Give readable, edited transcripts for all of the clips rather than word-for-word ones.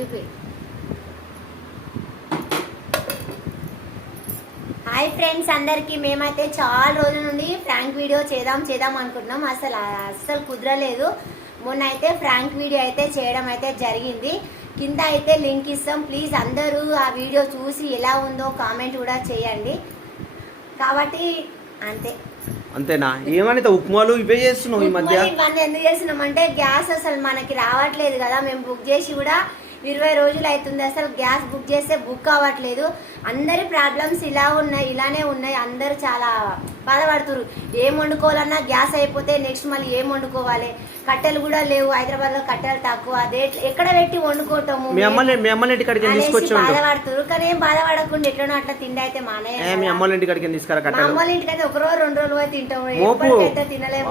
చూపి. Hi friends అందరికి. మేమైతే చాలా రోజుల నుండి ఫ్రాంక్ వీడియో చేద్దాం అనుకుంటున్నాం. అస్సలు కుదరలేదు. మొన్న అయితే ఫ్రాంక్ వీడియో అయితే చేయడం అయితే జరిగింది. కింద అయితే లింక్ ఇస్తాం. ప్లీజ్ అందరూ ఆ వీడియో చూసి ఎలా ఉందో కామెంట్ కూడా చేయండి. కాబట్టి అంతేనా? ఏమని ఉప్మాలు ఇవే చేస్తున్నావు ఈ మధ్య? ఇవన్నీ ఎందుకు చేస్తున్నాం అంటే గ్యాస్ అసలు మనకి రావట్లేదు కదా. మేము బుక్ చేసి కూడా 20 రోజులు అవుతుంది. అసలు గ్యాస్ బుక్ చేస్తే బుక్ అవ్వట్లేదు. అందరి ప్రాబ్లమ్స్ ఇలానే ఉన్నాయి. అందరు చాలా బాధపడుతున్నారు. ఏం వండుకోవాలన్నా గ్యాస్ అయిపోతే నెక్స్ట్ మళ్ళీ ఏం వండుకోవాలి. కట్టెలు కూడా లేవు. హైదరాబాద్ లో కట్టెలు తక్కువ. అదే ఎక్కడ పెట్టి వండుకోవటము బాధపడుతున్నారు. కానీ ఏం బాధపడకుండా ఎట్లనో అట్లా తిండి అయితే మానే. మీ అమ్మల ఇంటికి అయితే ఒక రోజు 2 రోజులు పోయి తింటాము. తినలేము.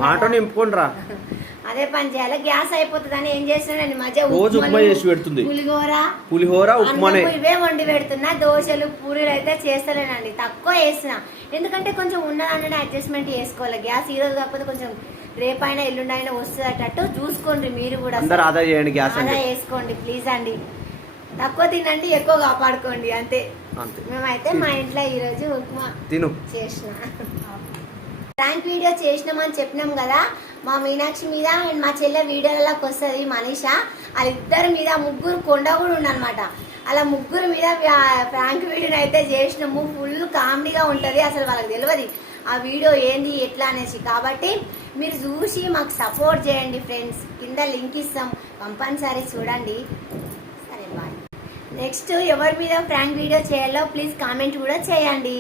అదే పని చేయాలి. గ్యాస్ అయిపోతుంది అని ఏం చేస్తున్నాను మధ్య పులిహోర ఇవే వండి పెడుతున్నా. దోశలు పూరీలు అయితే చేస్తలేనండి. తక్కువ వేస్తున్నా. ఎందుకంటే కొంచెం ఉన్నదాన్ని అడ్జస్ట్మెంట్ చేసుకోవాలి. గ్యాస్ ఈ రోజు కాకపోతే కొంచెం రేపైనా ఎల్లుండైనా వస్తుందటట్టు చూసుకోండి. మీరు కూడా ఆదా చేసుకోండి ప్లీజ్ అండి. తక్కువ తినండి, ఎక్కువ కాపాడుకోండి. అంతే. మేమైతే మా ఇంట్లో ఈ రోజు ఉప్మా చేసిన ప్రాంక్ వీడియో చేసినామని చెప్పినాం కదా. మా మీనాక్షి మీద అండ్ మా చెల్లె వీడియోలకి వస్తుంది మనీషా. వాళ్ళిద్దరి మీద ముగ్గురు కొండ కూడా ఉండనమాట. అలా ముగ్గురు మీద ప్రాంక్ వీడియోని అయితే చేసినాము. ఫుల్ కామెడీగా ఉంటుంది. అసలు వాళ్ళకి తెలియదు ఆ వీడియో ఏంది ఎట్లా అనేసి. కాబట్టి మీరు చూసి మాకు సపోర్ట్ చేయండి ఫ్రెండ్స్. కింద లింక్ ఇస్తాం, కంపల్సరీ చూడండి. సరే బాయ్. నెక్స్ట్ ఎవరి మీద ప్రాంక్ వీడియో చేయాలో ప్లీజ్ కామెంట్ కూడా చేయండి.